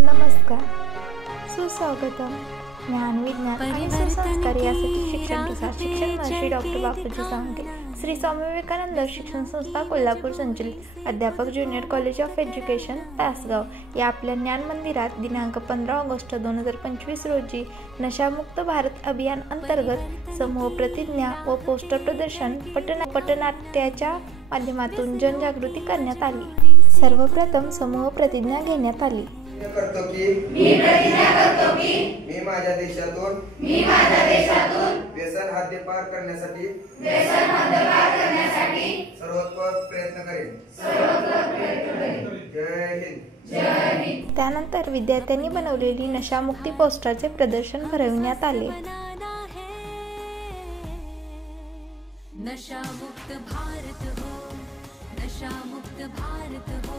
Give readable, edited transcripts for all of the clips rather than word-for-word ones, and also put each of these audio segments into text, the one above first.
नमस्कार, सुस्वागतम. ज्ञान, विज्ञान आणि सुसंस्कार यासाठी शिक्षण प्रसार शिक्षण महर्षी डॉक्टर बापूजी साळुंखे, श्री स्वामी विवेकानंद शिक्षण संस्था कोल्हापूर संचलित अध्यापक junior college of education Tasgaon या आपल्या ज्ञान मंदिरात दिनांक 15 ऑगस्ट 2025 रोजी नशामुक्त भारत अभियान अंतर्गत समूह प्रतिज्ञा व पोस्टर प्रदर्शन पटनाट्याच्या माध्यमातून जनजागृती करण्यात आली. सर्वप्रथम समूह प्रतिज्ञा घेण्यात आली. मी माझ्या देशातून व्यसन हद्दपार करण्यासाठी सर्वोत्तम प्रयत्न करेन. जय हिंद. त्यानंतर विद्यार्थ्यांनी बनवलेली नशामुक्ती पोस्टरचे प्रदर्शन भरविण्यात आले. नशामुक्त भारत हो, नशामुक्त भारत हो.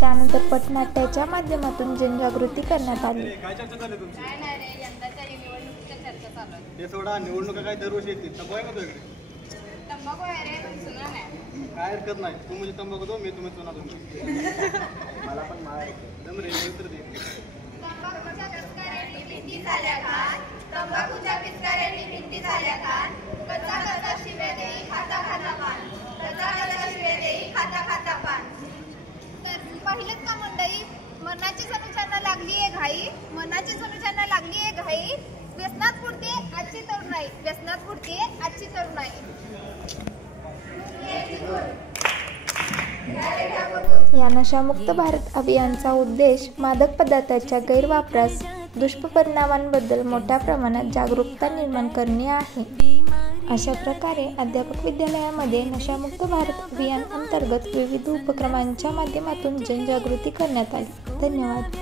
त्यानंतर पटनाट्याच्या माध्यमातून जनजागृती करण्यात आली. काय चर्चा झाली तुमची? यंदाच्या निवडणुकीच्या चर्चा चालू आहे. ते सोडा, निवडणुका काय दरवर्षी येतील. तंबाखू आहे का तुझ्याकडे? तंबाखू आहे रे, पण चुना नाही. काय हरकत नाही. तू म्हणजे तंबाखू दो, मी तुम्ही चुना तुम्ही. मला पण माळ दम रे मित्र दे. तंबाखूच्या पिचकाऱ्यांनी भिंती झाल्या खान, तंबाखूच्या पिचकाऱ्यांनी भिंती झाल्या खान. कचा कचा शिव्या देई खाता खाता पान, कचा कचा शिव्या देई खाता खाता पान. तर पाहिलं का मंडळी, मनाची जणूच्यांना लागली आहे घाई, मनाची जणूच्यांना लागली आहे घाई. व्यसनात पुरते आजची तरुणाई, व्यसनात पुरते आजची तरुणाई. या नशामुक्त भारत अभियानचा उद्देश मादक पदार्थाच्या गैरवापरास दुष्परिणामांबद्दल मोठ्या प्रमाणात जागरूकता निर्माण करणे आहे. अशा प्रकारे अध्यापक विद्यालयामध्ये नशामुक्त भारत अभियान अंतर्गत विविध उपक्रमांच्या माध्यमातून जनजागृती करण्यात आली. धन्यवाद.